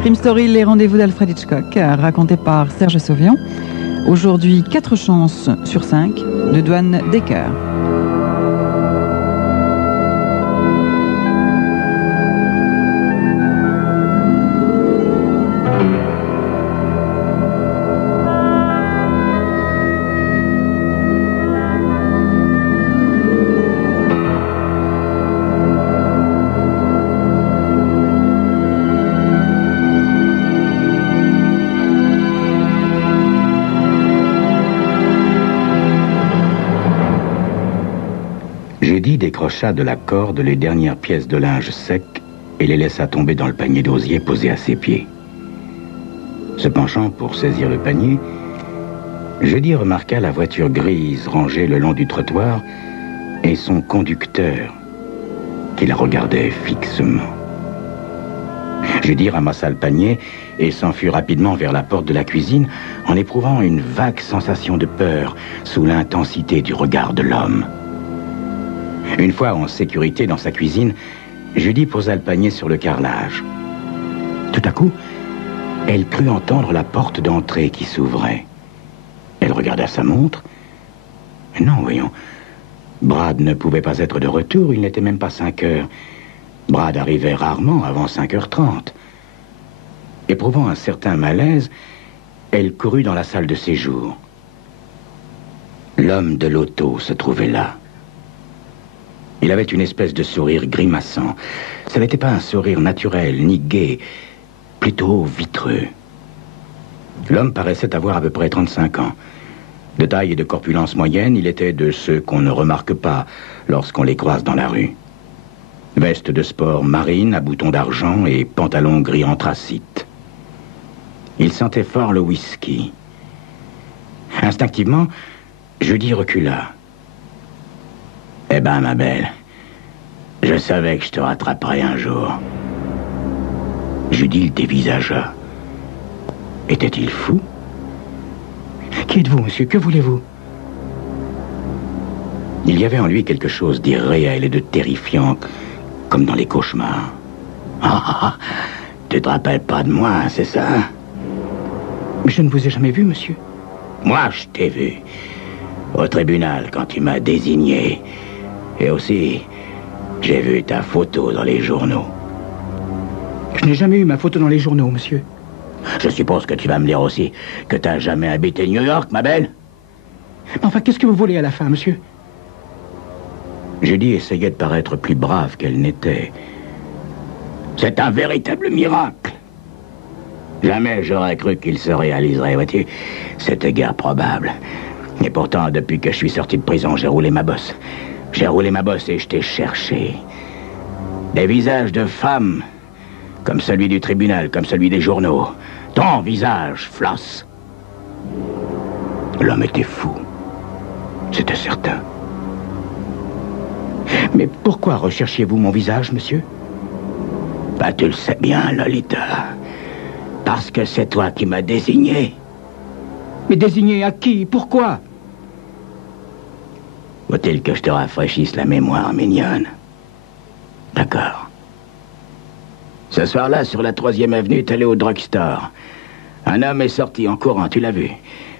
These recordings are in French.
Crime Story, les rendez-vous d'Alfred Hitchcock, raconté par Serge Sauvian. Aujourd'hui, 4 chances sur 5 de Dwan Decker. Judy décrocha de la corde les dernières pièces de linge sec et les laissa tomber dans le panier d'osier posé à ses pieds. Se penchant pour saisir le panier, Judy remarqua la voiture grise rangée le long du trottoir et son conducteur qui la regardait fixement. Judy ramassa le panier et s'enfuit rapidement vers la porte de la cuisine en éprouvant une vague sensation de peur sous l'intensité du regard de l'homme. Une fois en sécurité dans sa cuisine, Judy posa le panier sur le carrelage. Tout à coup, elle crut entendre la porte d'entrée qui s'ouvrait. Elle regarda sa montre. Non, voyons. Brad ne pouvait pas être de retour, il n'était même pas 5 heures. Brad arrivait rarement avant 5h30. Éprouvant un certain malaise, elle courut dans la salle de séjour. L'homme de l'auto se trouvait là. Il avait une espèce de sourire grimaçant. Ce n'était pas un sourire naturel, ni gai, plutôt vitreux. L'homme paraissait avoir à peu près 35 ans. De taille et de corpulence moyenne, il était de ceux qu'on ne remarque pas lorsqu'on les croise dans la rue. Veste de sport marine à boutons d'argent et pantalon gris anthracite. Il sentait fort le whisky. Instinctivement, Judy recula. « Eh ben, ma belle, je savais que je te rattraperais un jour. » Judy le dévisagea. Était-il fou? « Qui êtes-vous, monsieur? Que voulez-vous » Il y avait en lui quelque chose d'irréel et de terrifiant, comme dans les cauchemars. « Ah, tu te rappelles pas de moi, c'est ça? » Mais je ne vous ai jamais vu, monsieur. Moi, je t'ai vu. Au tribunal, quand tu m'as désigné. Et aussi, j'ai vu ta photo dans les journaux. Je n'ai jamais eu ma photo dans les journaux, monsieur. Je suppose que tu vas me dire aussi que tu n'as jamais habité New York, ma belle. Mais enfin, qu'est-ce que vous voulez à la fin, monsieur? Judy essayait de paraître plus brave qu'elle n'était. C'est un véritable miracle. Jamais j'aurais cru qu'il se réaliserait, vois-tu. C'était guère probable. Et pourtant, depuis que je suis sorti de prison, j'ai roulé ma bosse. J'ai roulé ma bosse et je t'ai cherché. Des visages de femmes, comme celui du tribunal, comme celui des journaux. Ton visage, Floss. L'homme était fou. C'était certain. Mais pourquoi recherchiez-vous mon visage, monsieur? Bah, tu le sais bien, Lolita. Parce que c'est toi qui m'as désigné. Mais désigné à qui? Pourquoi? Faut-il que je te rafraîchisse la mémoire, mignonne? D'accord. Ce soir-là, sur la 3e avenue, t'es allé au drugstore. Un homme est sorti en courant, tu l'as vu.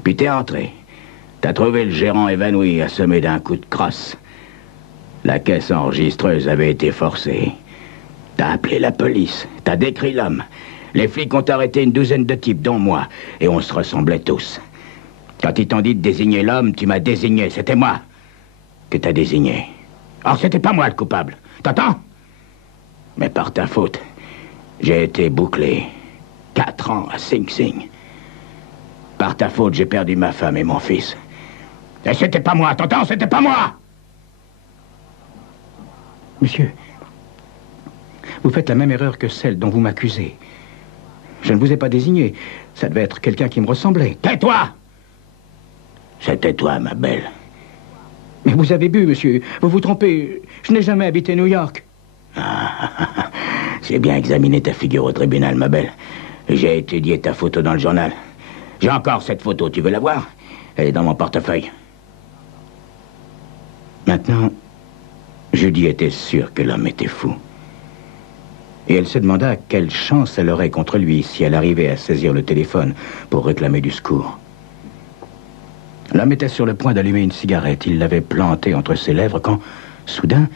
Puis t'es entré. T'as trouvé le gérant évanoui, assommé d'un coup de crosse. La caisse enregistreuse avait été forcée. T'as appelé la police. T'as décrit l'homme. Les flics ont arrêté une douzaine de types, dont moi. Et on se ressemblait tous. Quand ils t'ont dit de désigner l'homme, tu m'as désigné. C'était moi que t'as désigné. Or, c'était pas moi le coupable. T'entends? Mais par ta faute, j'ai été bouclé. 4 ans à Sing Sing. Par ta faute, j'ai perdu ma femme et mon fils. Et c'était pas moi, t'entends? C'était pas moi! Monsieur, vous faites la même erreur que celle dont vous m'accusez. Je ne vous ai pas désigné. Ça devait être quelqu'un qui me ressemblait. Tais-toi! C'était toi, ma belle. Mais vous avez bu, monsieur. Vous vous trompez. Je n'ai jamais habité New York. Ah, j'ai bien examiné ta figure au tribunal, ma belle. J'ai étudié ta photo dans le journal. J'ai encore cette photo, tu veux la voir? Elle est dans mon portefeuille. Maintenant, Judy était sûre que l'homme était fou. Et elle se demanda quelle chance elle aurait contre lui si elle arrivait à saisir le téléphone pour réclamer du secours. L'homme était sur le point d'allumer une cigarette. Il l'avait plantée entre ses lèvres quand, soudain,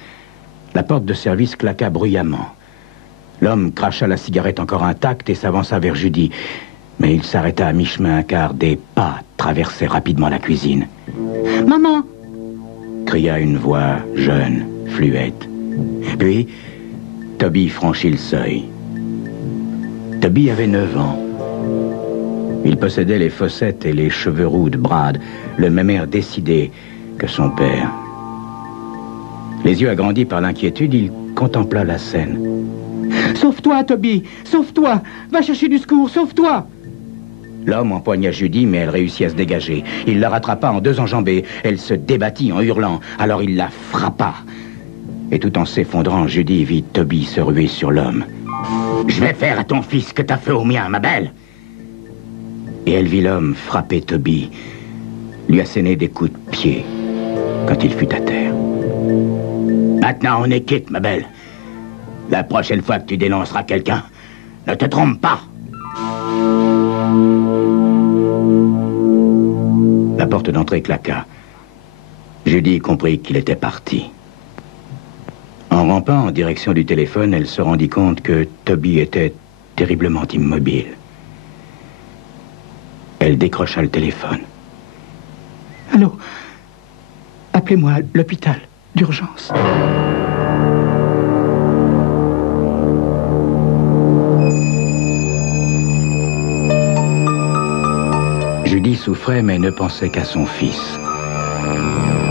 la porte de service claqua bruyamment. L'homme cracha la cigarette encore intacte et s'avança vers Judy. Mais il s'arrêta à mi-chemin car des pas traversaient rapidement la cuisine. « Maman !» cria une voix jeune, fluette. Puis, Toby franchit le seuil. Toby avait 9 ans. Il possédait les fossettes et les cheveux roux de Brad, le même air décidé que son père. Les yeux agrandis par l'inquiétude, il contempla la scène. « Sauve-toi, Toby! Sauve-toi! Va chercher du secours! Sauve-toi !» L'homme empoigna Judy, mais elle réussit à se dégager. Il la rattrapa en 2 enjambées. Elle se débattit en hurlant. Alors il la frappa. Et tout en s'effondrant, Judy vit Toby se ruer sur l'homme. « Je vais faire à ton fils ce que t'as fait au mien, ma belle !» Et elle vit l'homme frapper Toby, lui asséner des coups de pied quand il fut à terre. « Maintenant, on est quitte, ma belle. La prochaine fois que tu dénonceras quelqu'un, ne te trompe pas. » La porte d'entrée claqua. Judy comprit qu'il était parti. En rampant en direction du téléphone, elle se rendit compte que Toby était terriblement immobile. Elle décrocha le téléphone. « Allô? Appelez-moi à l'hôpital d'urgence. » Judy souffrait mais ne pensait qu'à son fils.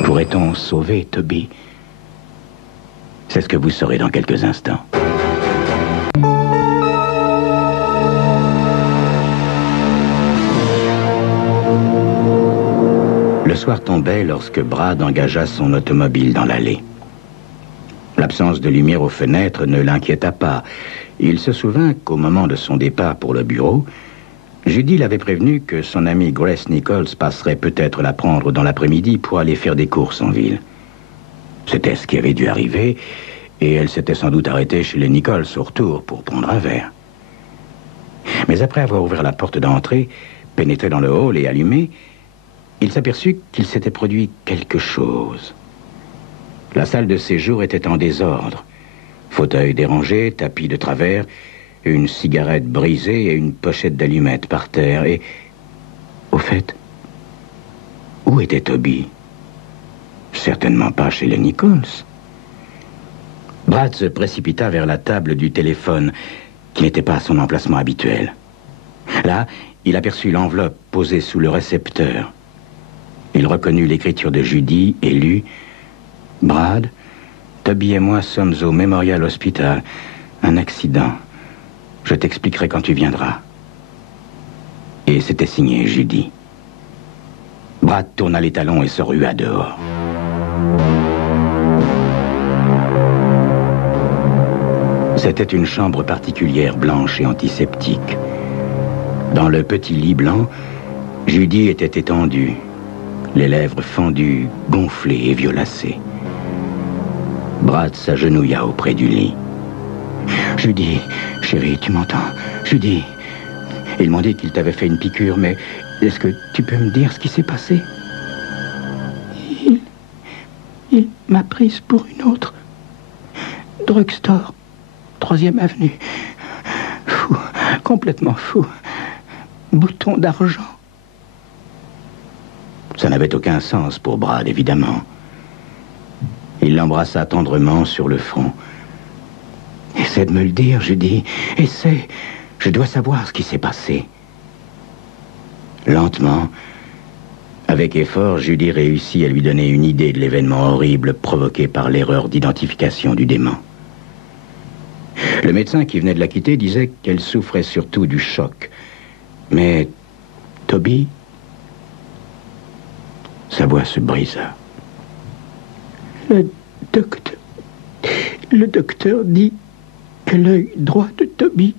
Pourrait-on sauver Toby? C'est ce que vous saurez dans quelques instants. Le soir tombait lorsque Brad engagea son automobile dans l'allée. L'absence de lumière aux fenêtres ne l'inquiéta pas. Il se souvint qu'au moment de son départ pour le bureau, Judy l'avait prévenu que son amie Grace Nichols passerait peut-être la prendre dans l'après-midi pour aller faire des courses en ville. C'était ce qui avait dû arriver, et elle s'était sans doute arrêtée chez les Nichols au retour pour prendre un verre. Mais après avoir ouvert la porte d'entrée, pénétré dans le hall et allumé, il s'aperçut qu'il s'était produit quelque chose. La salle de séjour était en désordre. Fauteuil dérangé, tapis de travers, une cigarette brisée et une pochette d'allumettes par terre. Et, au fait, où était Toby? Certainement pas chez les Nichols. Brad se précipita vers la table du téléphone, qui n'était pas à son emplacement habituel. Là, il aperçut l'enveloppe posée sous le récepteur. Il reconnut l'écriture de Judy et lut « Brad, Toby et moi sommes au Memorial Hospital. Un accident. Je t'expliquerai quand tu viendras. » Et c'était signé Judy. Brad tourna les talons et se rua dehors. C'était une chambre particulière, blanche et antiseptique. Dans le petit lit blanc, Judy était étendue, les lèvres fendues, gonflées et violacées. Brad s'agenouilla auprès du lit. « Judy, chérie, tu m'entends? Judy, ils m'ont dit qu'ils t'avaient fait une piqûre, mais est-ce que tu peux me dire ce qui s'est passé? » Il m'a prise pour une autre. Drugstore, 3e avenue. Fou, complètement fou. Bouton d'argent. Ça n'avait aucun sens pour Brad, évidemment. Il l'embrassa tendrement sur le front. « Essaie de me le dire, Judy. Essaie. Je dois savoir ce qui s'est passé. » Lentement, avec effort, Judy réussit à lui donner une idée de l'événement horrible provoqué par l'erreur d'identification du démon. Le médecin qui venait de la quitter disait qu'elle souffrait surtout du choc. Mais Toby... Sa voix se brisa. Le docteur dit que l'œil droit de Toby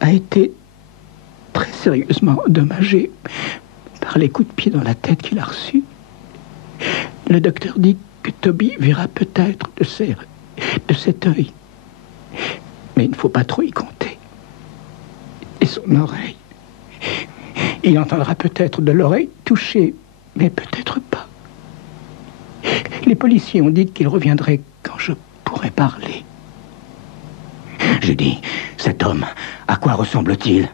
a été très sérieusement endommagé par les coups de pied dans la tête qu'il a reçus. Le docteur dit que Toby verra peut-être de cet œil. mais il ne faut pas trop y compter. Et son oreille. Il entendra peut-être de l'oreille touchée, mais peut-être pas. Les policiers ont dit qu'il reviendrait quand je pourrais parler. Judy, cet homme, à quoi ressemble-t-il?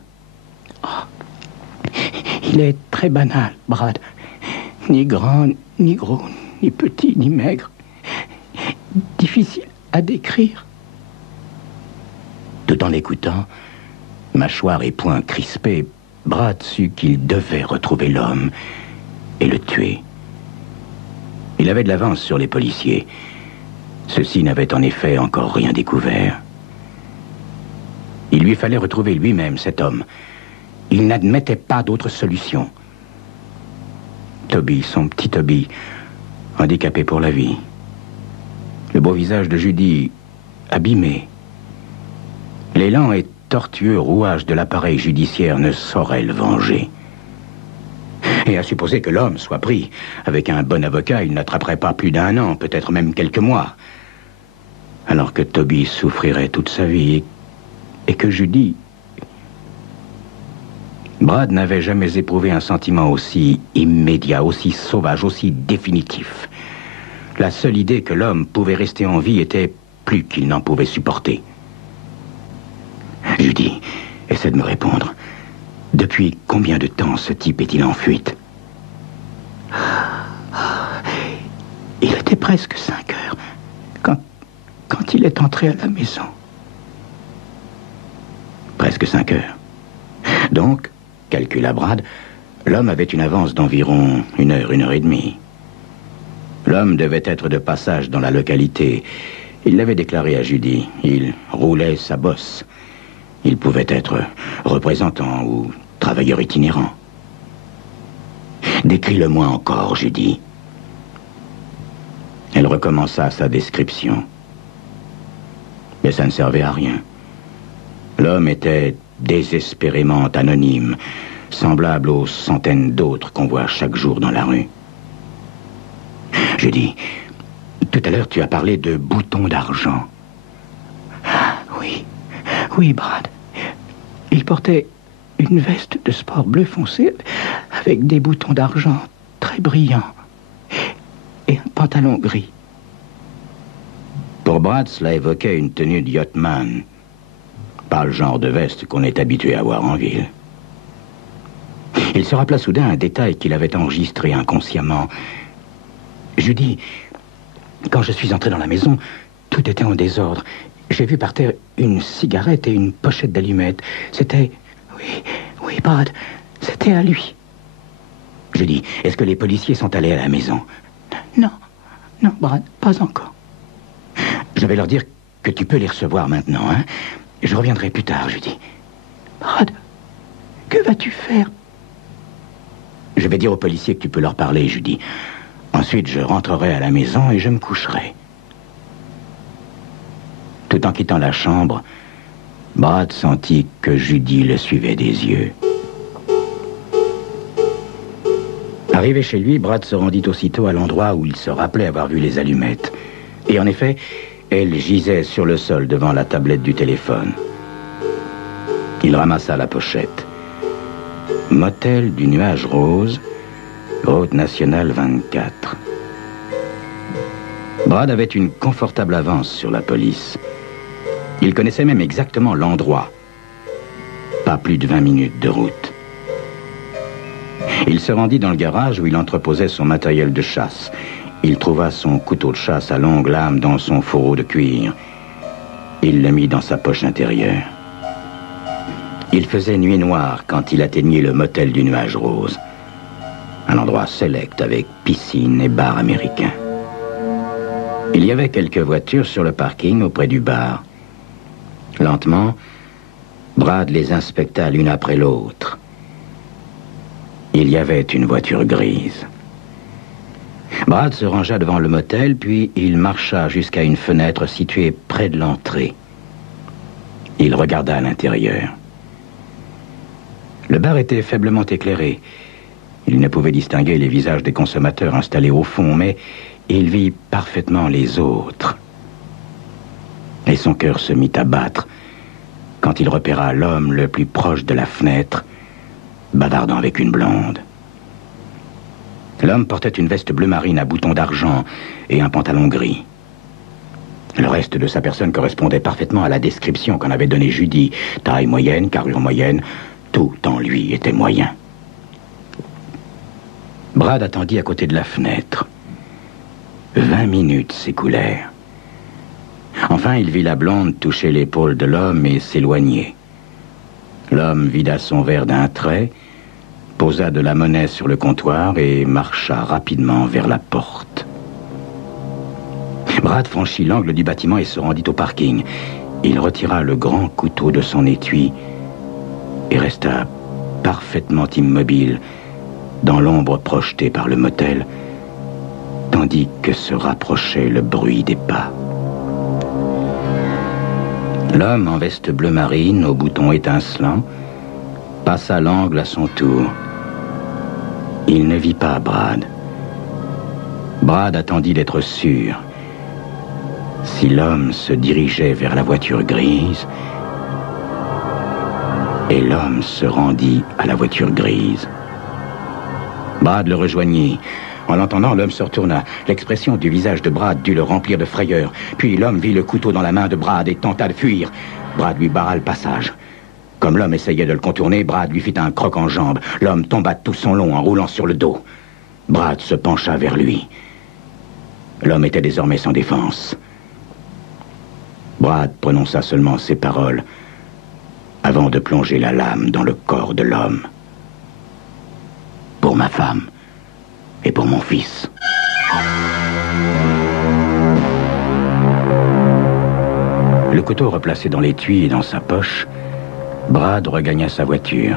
Il est très banal, Brad. Ni grand, ni gros, ni petit, ni maigre. Difficile à décrire. Tout en l'écoutant, mâchoire et poings crispés, Brad sut qu'il devait retrouver l'homme et le tuer. Il avait de l'avance sur les policiers. Ceux-ci n'avaient en effet encore rien découvert. Il lui fallait retrouver lui-même cet homme. Il n'admettait pas d'autre solution. Toby, son petit Toby, handicapé pour la vie. Le beau visage de Judy, abîmé. Les lents et tortueux rouages de l'appareil judiciaire ne sauraient le venger. Et à supposer que l'homme soit pris, avec un bon avocat, il n'attraperait pas plus d'1 an, peut-être même quelques mois. Alors que Toby souffrirait toute sa vie, et que Judy... Brad n'avait jamais éprouvé un sentiment aussi immédiat, aussi sauvage, aussi définitif. La seule idée que l'homme pouvait rester en vie était plus qu'il n'en pouvait supporter. Judy, essaie de me répondre. Depuis combien de temps ce type est-il en fuite? Il était presque 5 heures quand il est entré à la maison. Presque 5 heures. Donc, calcula Brad, l'homme avait une avance d'environ 1 heure, 1 heure et demie. L'homme devait être de passage dans la localité. Il l'avait déclaré à Judy. Il roulait sa bosse. Il pouvait être représentant ou travailleur itinérant. Décris-le-moi encore, Judy. Elle recommença sa description. Mais ça ne servait à rien. L'homme était désespérément anonyme, semblable aux centaines d'autres qu'on voit chaque jour dans la rue. Judy, tout à l'heure tu as parlé de boutons d'argent. Oui, Brad. Il portait une veste de sport bleu foncé avec des boutons d'argent très brillants et un pantalon gris. Pour Brad, cela évoquait une tenue de yachtman. Pas le genre de veste qu'on est habitué à voir en ville. Il se rappela soudain un détail qu'il avait enregistré inconsciemment. Judy, quand je suis entré dans la maison, tout était en désordre. J'ai vu par terre une cigarette et une pochette d'allumettes. C'était... Oui, Brad, c'était à lui. Judy, est-ce que les policiers sont allés à la maison? Non, Brad, pas encore. Je vais leur dire que tu peux les recevoir maintenant, hein? Je reviendrai plus tard, Judy. Brad, que vas-tu faire? Je vais dire aux policiers que tu peux leur parler, Judy. Ensuite, je rentrerai à la maison et je me coucherai. Tout en quittant la chambre, Brad sentit que Judy le suivait des yeux. Arrivé chez lui, Brad se rendit aussitôt à l'endroit où il se rappelait avoir vu les allumettes. Et en effet, elle gisait sur le sol devant la tablette du téléphone. Il ramassa la pochette. Motel du Nuage Rose, Route nationale 24. Brad avait une confortable avance sur la police. Il connaissait même exactement l'endroit. Pas plus de 20 minutes de route. Il se rendit dans le garage où il entreposait son matériel de chasse. Il trouva son couteau de chasse à longue lame dans son fourreau de cuir. Il le mit dans sa poche intérieure. Il faisait nuit noire quand il atteignit le motel du Nuage Rose. Un endroit sélect avec piscine et bar américain. Il y avait quelques voitures sur le parking auprès du bar. Lentement, Brad les inspecta l'une après l'autre. Il y avait une voiture grise. Brad se rangea devant le motel, puis il marcha jusqu'à une fenêtre située près de l'entrée. Il regarda à l'intérieur. Le bar était faiblement éclairé. Il ne pouvait distinguer les visages des consommateurs installés au fond, mais il vit parfaitement les autres. Et son cœur se mit à battre quand il repéra l'homme le plus proche de la fenêtre, bavardant avec une blonde. L'homme portait une veste bleu marine à boutons d'argent et un pantalon gris. Le reste de sa personne correspondait parfaitement à la description qu'en avait donnée Judy. Taille moyenne, carrure moyenne, tout en lui était moyen. Brad attendit à côté de la fenêtre. 20 minutes s'écoulèrent. Enfin, il vit la blonde toucher l'épaule de l'homme et s'éloigner. L'homme vida son verre d'un trait, posa de la monnaie sur le comptoir et marcha rapidement vers la porte. Brad franchit l'angle du bâtiment et se rendit au parking. Il retira le grand couteau de son étui et resta parfaitement immobile dans l'ombre projetée par le motel, tandis que se rapprochait le bruit des pas. L'homme en veste bleu marine, aux boutons étincelants, passa l'angle à son tour. Il ne vit pas Brad. Brad attendit d'être sûr. Si l'homme se dirigeait vers la voiture grise, et l'homme se rendit à la voiture grise. Brad le rejoignit. En l'entendant, l'homme se retourna. L'expression du visage de Brad dut le remplir de frayeur. Puis l'homme vit le couteau dans la main de Brad et tenta de fuir. Brad lui barra le passage. Comme l'homme essayait de le contourner, Brad lui fit un croc en jambe. L'homme tomba tout son long en roulant sur le dos. Brad se pencha vers lui. L'homme était désormais sans défense. Brad prononça seulement ces paroles avant de plonger la lame dans le corps de l'homme. Pour ma femme et pour mon fils. Le couteau replacé dans l'étui et dans sa poche, Brad regagna sa voiture.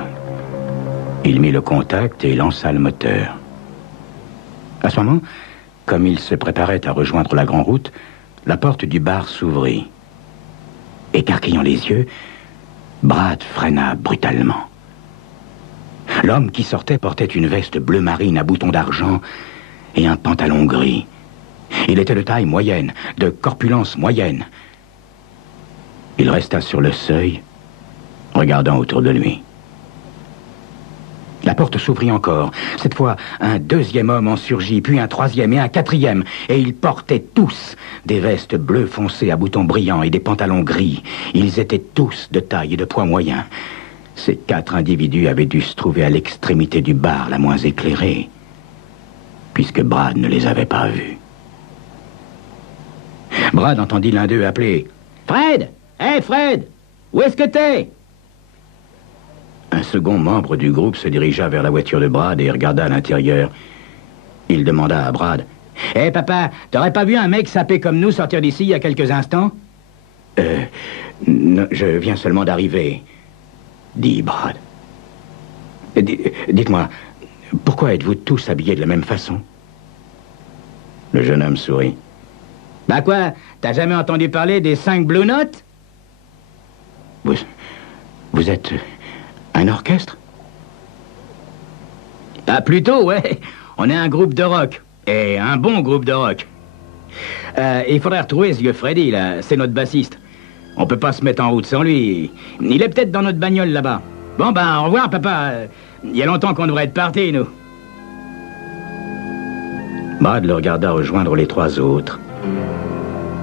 Il mit le contact et lança le moteur. À ce moment, comme il se préparait à rejoindre la grande route, la porte du bar s'ouvrit. Écarquillant les yeux, Brad freina brutalement. L'homme qui sortait portait une veste bleu marine à boutons d'argent et un pantalon gris. Il était de taille moyenne, de corpulence moyenne. Il resta sur le seuil, regardant autour de lui. La porte s'ouvrit encore. Cette fois, un deuxième homme en surgit, puis un troisième et un quatrième. Et ils portaient tous des vestes bleues foncées à boutons brillants et des pantalons gris. Ils étaient tous de taille et de poids moyen. Ces 4 individus avaient dû se trouver à l'extrémité du bar la moins éclairée, puisque Brad ne les avait pas vus. Brad entendit l'un d'eux appeler « Fred! Hé, Fred! Où est-ce que t'es ?» Un second membre du groupe se dirigea vers la voiture de Brad et regarda à l'intérieur. Il demanda à Brad « Hé, papa, t'aurais pas vu un mec sapé comme nous sortir d'ici il y a quelques instants ?»« Non, je viens seulement d'arriver. » dit Brad. Dites-moi, pourquoi êtes-vous tous habillés de la même façon? Le jeune homme sourit. Bah quoi, t'as jamais entendu parler des 5 Blue Notes? Vous êtes un orchestre? Ah, plutôt, ouais. On est un groupe de rock. Et un bon groupe de rock. Il faudrait retrouver ce vieux Freddy, là. C'est notre bassiste. On peut pas se mettre en route sans lui. Il est peut-être dans notre bagnole là-bas. Bon, ben, au revoir, papa. Il y a longtemps qu'on devrait être partis, nous. Brad le regarda rejoindre les 3 autres.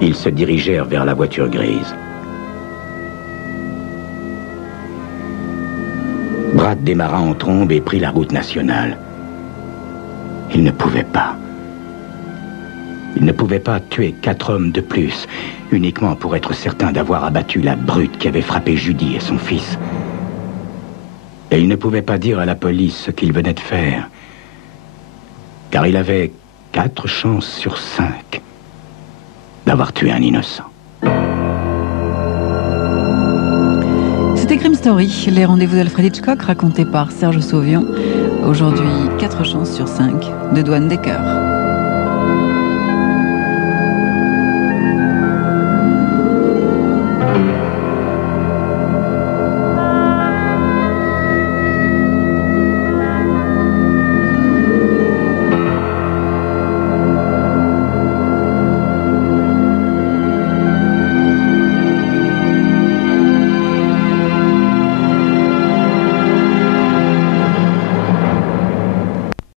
Ils se dirigèrent vers la voiture grise. Brad démarra en trombe et prit la route nationale. Il ne pouvait pas. Il ne pouvait pas tuer 4 hommes de plus, uniquement pour être certain d'avoir abattu la brute qui avait frappé Judy et son fils. Et il ne pouvait pas dire à la police ce qu'il venait de faire, car il avait 4 chances sur 5 d'avoir tué un innocent. C'était Crime Story, les rendez-vous d'Alfred Hitchcock racontés par Serge Sauvion. Aujourd'hui, 4 chances sur 5 de Dwan Decker.